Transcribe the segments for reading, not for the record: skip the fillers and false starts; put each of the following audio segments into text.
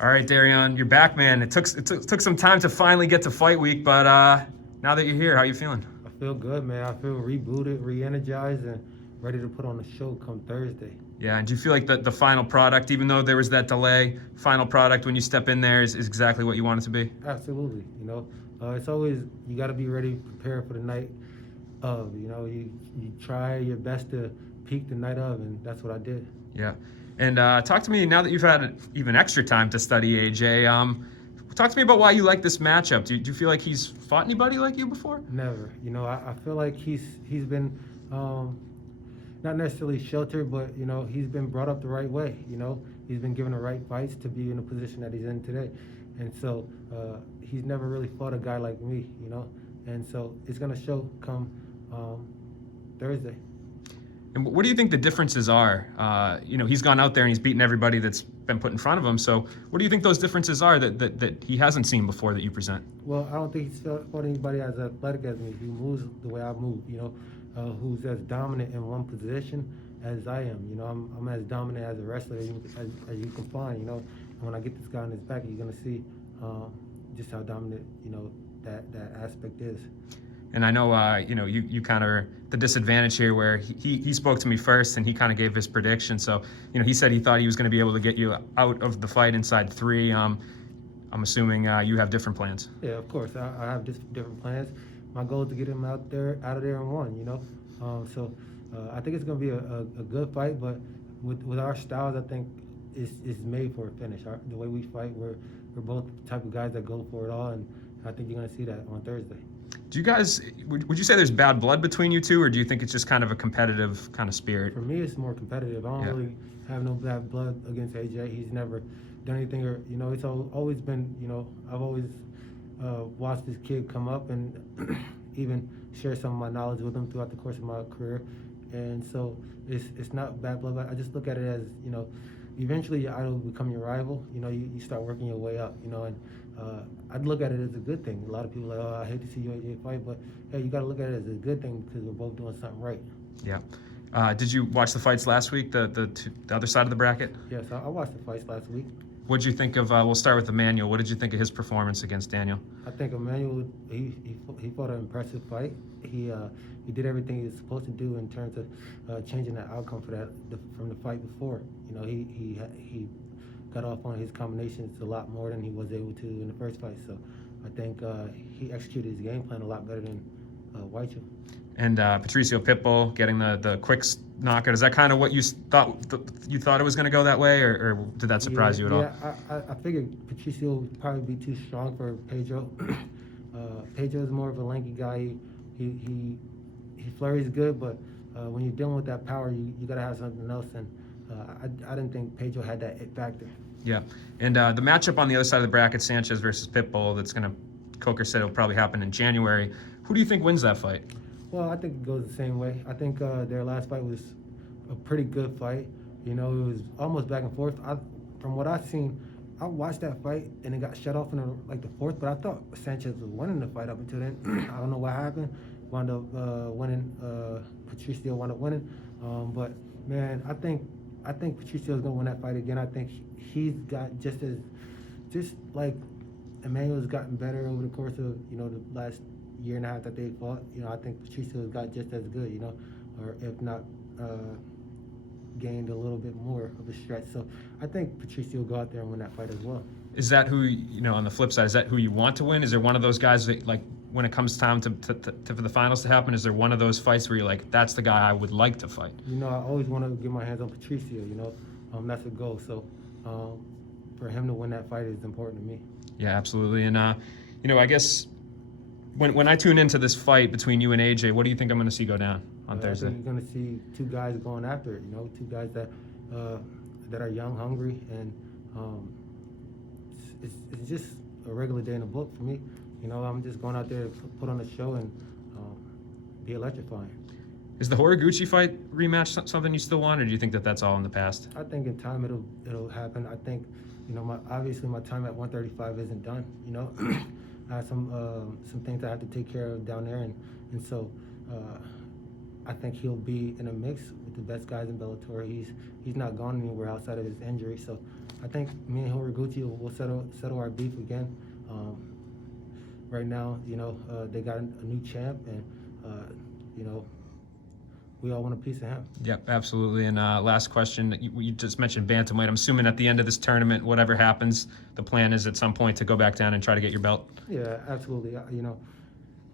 All right, Darrion, you're back, man. It took some time to finally get to fight week, but now that you're here, how you feeling? I feel good, man. I feel rebooted, re-energized, and ready to put on the show come Thursday. Yeah, and do you feel like the final product, even though there was that delay, final product when you step in there is exactly what you want it to be? Absolutely. It's always you got to be ready, prepared for the night of. You try your best to peak the night of, and that's what I did. Yeah. And talk to me now that you've had even extra time to study AJ. Talk to me about why you like this matchup. Do you feel like he's fought anybody like you before? Never. I feel like he's been not necessarily sheltered, but he's been brought up the right way. He's been given the right fights to be in the position that he's in today, and so he's never really fought a guy like me. And so it's gonna show come Thursday. And what do you think the differerences are? He's gone out there and he's beaten everybody that's been put in front of him. So what do you think those differences are that he hasn't seen before that you present? Well, I don't think he's fought anybody as athletic as me, who moves the way I move, who's as dominant in one position as I am. I'm as dominant as a wrestler as you can find, And when I get this guy on his back, you're going to see just how dominant, that aspect is. And I know, you kind of are the disadvantage here where he spoke to me first and he kind of gave his prediction. So, he said he thought he was going to be able to get you out of the fight inside 3. I'm assuming you have different plans. Yeah, of course. I have different plans. My goal is to get him out of there in 1, So I think it's going to be a good fight, but with our styles, I think it's made for a finish. The way we fight, we're both the type of guys that go for it all, and I think you're going to see that on Thursday. Do you guys, would you say there's bad blood between you two, or do you think it's just kind of a competitive kind of spirit? For me, it's more competitive. I don't really have no bad blood against AJ. He's never done anything, or it's always been, I've always watched this kid come up and even share some of my knowledge with him throughout the course of my career, and so it's not bad blood. But I just look at it as, eventually your idol will become your rival. You start working your way up, and I'd look at it as a good thing. A lot of people are like, oh, I hate to see you fight, but hey, you got to look at it as a good thing because we're both doing something right. Yeah. Did you watch the fights last week, the other side of the bracket? Yes, I watched the fights last week. What did you think of, we'll start with Emmanuel. What did you think of his performance against Daniel? I think Emmanuel, he fought an impressive fight. He did everything he was supposed to do in terms of changing the outcome from the fight before. He got off on his combinations a lot more than he was able to in the first fight. So I think he executed his game plan a lot better than Whitechip. And Patricio Pitbull getting the quick knockout. Is that kind of what you thought? You thought it was going to go that way, or did that surprise you at all? Yeah, I figured Patricio would probably be too strong for Pedro. Pedro is more of a lanky guy. He flurries good, but when you're dealing with that power, you got to have something else. And I didn't think Pedro had that it factor. Yeah, and the matchup on the other side of the bracket, Sanchez versus Pitbull, that's going to, Coker said it'll probably happen in January. Who do you think wins that fight? Well, I think it goes the same way. I think their last fight was a pretty good fight. It was almost back and forth. From what I've seen, I watched that fight and it got shut off in the 4th, but I thought Sanchez was winning the fight up until then. I don't know what happened. Wound up winning. Patricio wound up winning. But man, I think Patricio's gonna win that fight again. I think he's got just like Emmanuel's gotten better over the course of the last year and a half that they fought. I think Patricio's got just as good, or if not gained a little bit more of a stretch. So I think Patricio will go out there and win that fight as well. Is that who, on the flip side, is that who you want to win? Is there one of those guys that, like, when it comes time for the finals to happen, is there one of those fights where you're like, that's the guy I would like to fight? I always want to get my hands on Patricio, that's a goal. So for him to win that fight is important to me. Yeah, absolutely. And, I guess when I tune into this fight between you and AJ, what do you think I'm going to see go down on Thursday? I think you're going to see two guys going after it, two guys that are young, hungry, and it's just a regular day in the book for me. I'm just going out there to put on a show and be electrifying. Is the Horiguchi fight rematch something you still want, or do you think that that's all in the past? I think in time it'll happen. I think obviously my time at 135 isn't done. I have some things I have to take care of down there, and so I think he'll be in a mix with the best guys in Bellator. He's not gone anywhere outside of his injury, so I think me and Horiguchi will settle our beef again. Right now, you know, they got a new champ, and you know, we all want a piece of him. Yep, absolutely. And last question, you just mentioned bantamweight. I'm assuming at the end of this tournament, whatever happens, the plan is at some point to go back down and try to get your belt. Yeah, absolutely. You know,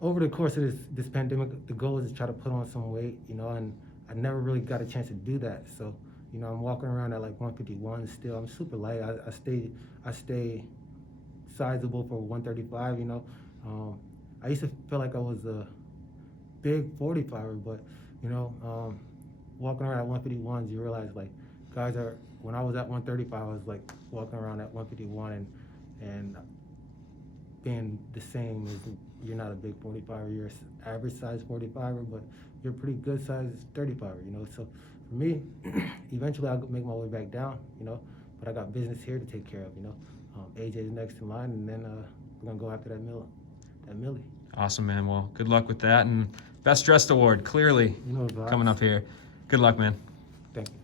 over the course of this pandemic, the goal is to try to put on some weight, you know, and I never really got a chance to do that. So, you know, I'm walking around at like 151 still. I'm super light. I stay sizable for 135, you know. I used to feel like I was a big 45er, but, you know, walking around at 151s, you realize, like, guys are, when I was at 135, I was, like, walking around at 151 and being the same as, you're not a big 45er, you're an average size 45er, but you're a pretty good size 35er, you know. So for me, eventually I'll make my way back down, you know, but I got business here to take care of, you know. AJ's next in line, and then we're going to go after that Millie. Awesome, man. Well, good luck with that, and Best Dressed Award, clearly, you know, coming up here. Good luck, man. Thank you.